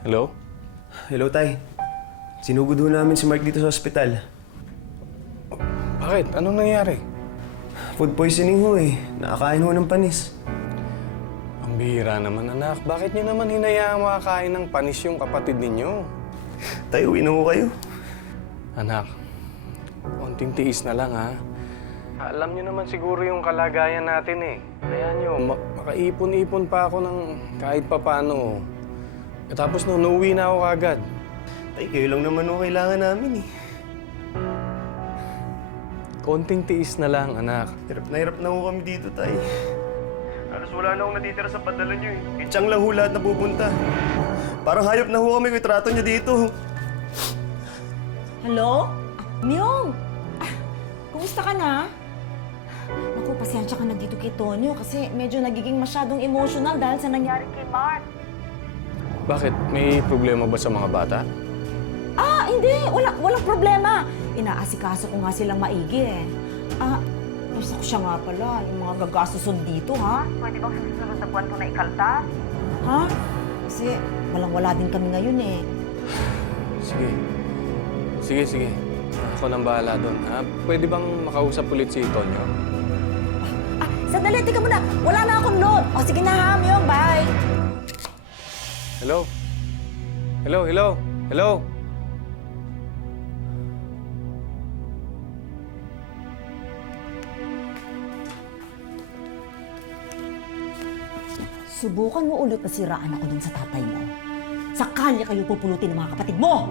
Hello? Hello, Tay. Sinugod ho namin si Mark dito sa ospital. Bakit? Anong nangyari? Food poisoning ho eh. Nakakain ho ng panis. Ang bihira naman, anak. Bakit niyo naman hinayaang makakain ng panis yung kapatid ninyo? Tay, uwi na ho kayo. Anak, konting tiis na lang, ha? Alam niyo naman siguro yung kalagayan natin, eh. Kaya niyo, makaipon-ipon pa ako ng kahit papano. E tapos nung nauwi na ako agad. Tay, kayo lang naman ho kailangan namin eh. Konting tiis na lang, anak. Hirap na ho kami dito, Tay. Halos wala na akong natitira sa padala niyo eh. Kitsang lang ho lahat na pupunta. Parang hayop na ho kami kung itrato niyo dito. Hello? Myung! Kumusta ka na? Naku, pasensya ka na dito kay Tonyo kasi medyo nagiging masyadong emotional dahil sa nangyari kay Mark. Bakit? May problema ba sa mga bata? Hindi. Walang problema. Inaasikaso ko nga silang maigi eh. Gusto ko siya nga pala, yung mga gagastuson dito, ha? Pwede bang sa susunod na buwan ko na ikalta? Ha? Kasi walang-wala din kami ngayon eh. Sige. Ako nang bahala doon. Pwede bang makausap ulit si Tonyo? Sandali, tika muna. Wala na akong load. O sige na ha, Myung. Bye. Hello? Hello? Subukan mo ulit na siraan ako dun sa tatay mo. Sakali kayo pupulutin ng mga kapatid mo!